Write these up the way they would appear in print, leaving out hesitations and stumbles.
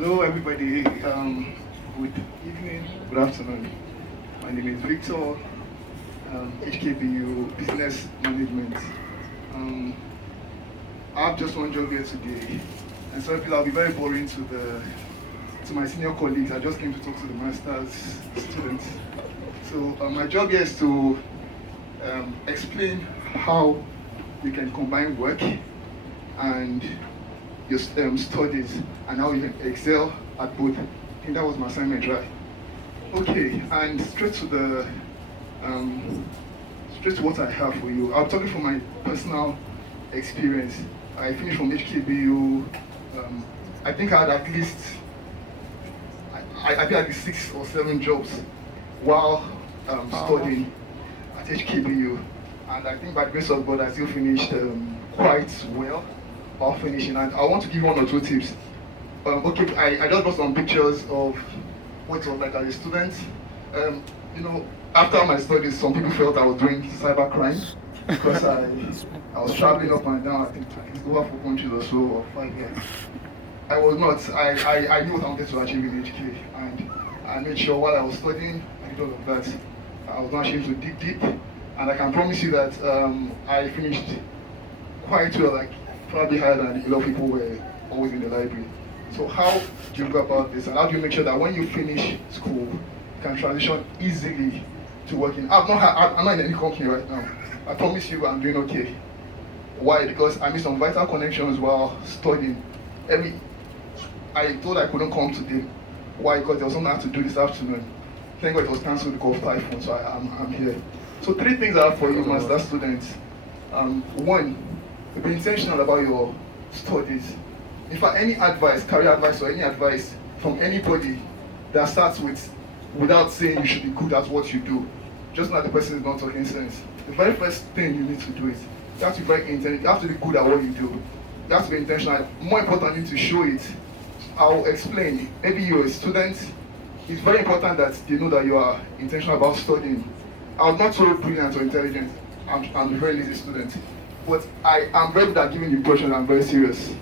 Hello, everybody. Good evening, good afternoon. My name is Victor, HKBU Business Management. Um, I have just one job here today, and so I'll be very boring to my senior colleagues. I just came to talk to the master's students. So my job here is to explain how you can combine work and your studies and how you can excel at both. I think that was my assignment, right? Okay, and straight to what I have for you. I'm talking from my personal experience. I finished from HKBU. I think I had at least I did at least 6 or 7 jobs while studying at HKBU, and I think by the grace of God I still finished quite well while finishing. And I want to give 1 or 2 tips. Okay, I just got some pictures of what it was like as a student. After my studies, some people felt I was doing cybercrime because I was traveling up and down. I think over 4 countries or so, or 5 years. I was not. I knew what I wanted to achieve in HK, and I made sure while I was studying, I did all of that. I was not ashamed to dig deep, and I can promise you that I finished quite well, like probably higher than a lot of people were always in the library. So how do you go about this, and how do you make sure that when you finish school, you can transition easily to working? I'm not in any company right now. I promise you I'm doing okay. Why? Because I made some vital connections while studying. I thought I couldn't come today. Why? Because there was something I had to do this afternoon. Thank God it was cancelled because of typhoon, so I'm here. So 3 things I have for you, master students. 1, be intentional about your studies. In fact, any advice, career advice or any advice from anybody that starts without saying you should be good at what you do, just like the person is not talking sense. The very first thing you need to do is you have to be very intentional. You have to be good at what you do. You have to be intentional. More importantly, to show it. I'll explain. Maybe you're a student. It's very important that they know that you are intentional about studying. I'm not so brilliant or intelligent. I'm a very lazy student. But I am very good at giving the impression I'm very serious.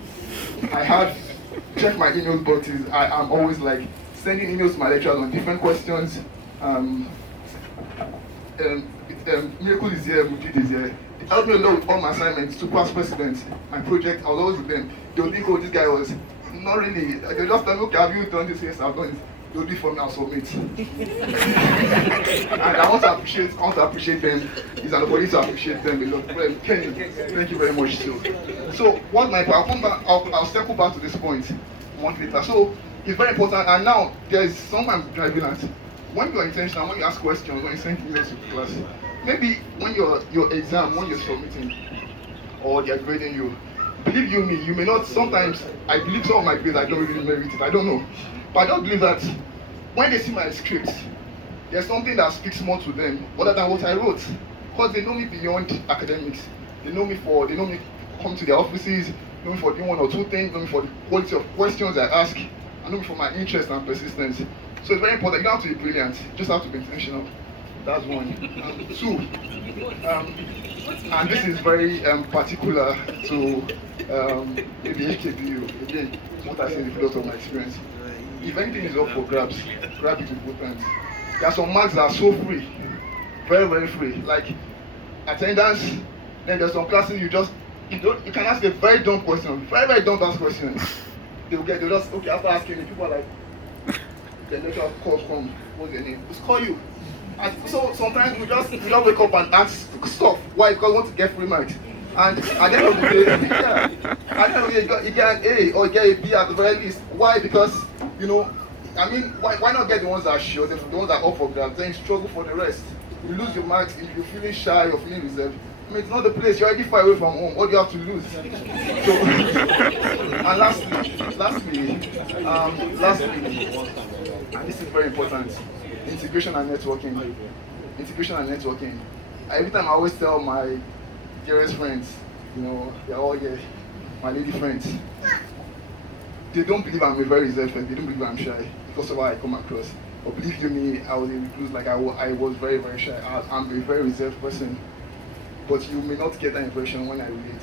I have checked my email boxes. I am always like sending emails to my lecturers on different questions. Miracle is here, Mujid is here. They helped me a lot with all my assignments to past presidents and projects. I was always with them. They'll think, oh, this guy was not really. They just tell me, okay, have you done this? Yes, I've done it. They'll do it for me, I'll submit. And I want to appreciate them. It's an opportunity to appreciate them a lot. Well, Kenny, thank you very much too. So what my I'll come back, I'll circle back to this point a month later. So it's very important, and now there is something I'm driving at. When you're intentional, when you ask questions, when you send emails to class, maybe when your exam, when you're submitting or they're grading you, believe you me, you may not, sometimes I believe some of my grades I don't really merit it, I don't know. But I don't believe that when they see my scripts, there's something that speaks more to them other than what I wrote. Because they know me beyond academics. They know me come to their offices, know me for doing 1 or 2 things, know me for the quality of questions I ask, and know me for my interest and persistence. So it's very important. You don't have to be brilliant, you just have to be intentional. That's 1. 2, and this is very particular to maybe HKBU. Again, it's what I say in the lot of my experience. If anything is up for grabs, grab it with both hands. There are some marks that are so free, very, very free. Like attendance, then there's some classes you can ask a very dumb question, very, very dumb ass question. They'll just, okay, after asking me, people are like, the lecturer calls come, what's your name? Just call you. And so sometimes we just wake up and ask stuff. Why? Because we want to get free marks. And at the end of the day, you get an A or you get a B at the very least. Why? Because, why not get the ones that are sure, the ones that are up for grabs, then you struggle for the rest. You lose your marks if you're feeling shy or feeling reserved. I mean, it's not the place, you're already far away from home. What do you have to lose? So, and lastly, and this is very important, integration and networking. Every time I always tell my dearest friends, they're all here, my lady friends, they don't believe I'm a very reserved friend, they don't believe I'm shy because of how I come across. But believe you me, I was a recluse, like I was very, very shy. I'm a very reserved person. But you may not get that impression when I read it.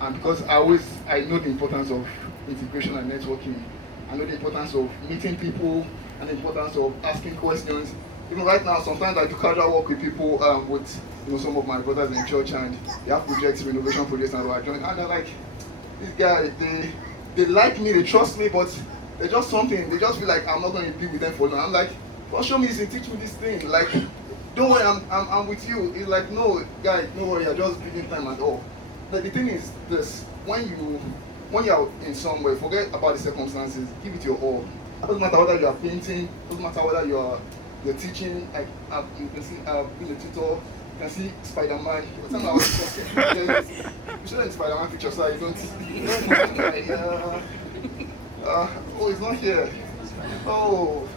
And because I know the importance of integration and networking, I know the importance of meeting people and the importance of asking questions. Even right now, sometimes I do casual work with people, with some of my brothers in church, and they have projects, renovation projects, and I join, and they're like, this guy, they like me, they trust me, but they just something, they just feel like I'm not going to be with them for long. I'm like, well, show me this and teach me this thing. Like, don't worry, I'm with you. It's like, no, guy, no worry, you're just giving time and all. But the thing is this, when you're in somewhere, forget about the circumstances, give it your all. It doesn't matter whether you are painting, it doesn't matter whether you're teaching, like you can see being a tutor, you can see Spider-Man. What time I was talking? You shouldn't Spider-Man picture, so I don't oh, it's not here. Oh,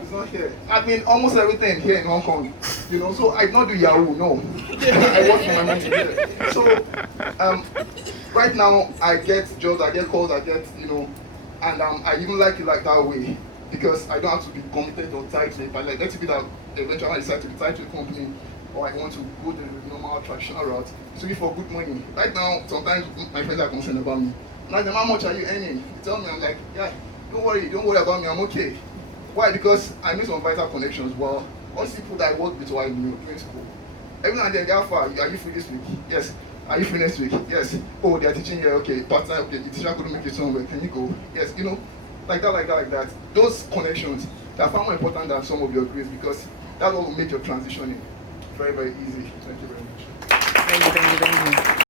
it's not here. I mean, almost everything here in Hong Kong, so I not do Yahoo, no. I work for my money here. So, right now, I get jobs, I get calls, I get, and I even like it like that way, because I don't have to be committed or tied to it. But like, let's be that eventually I decide to be tied to a company, or I want to go the normal traditional route, to be for good money. Right now, sometimes my friends are concerned about me. Like, how much are you earning? They tell me, I'm like, yeah, don't worry about me, I'm okay. Why? Because I made some vital connections. Well, all these people that I worked with while I knew during school. Every now and then, how far? Are you free this week? Yes. Are you free next week? Yes. Oh, they are teaching here, okay, part-time, okay, the teacher couldn't make it somewhere, can you go? Yes, like that. Those connections, they're far more important than some of your grades, because that's what will make your transitioning very, very easy. Thank you very much. Thank you.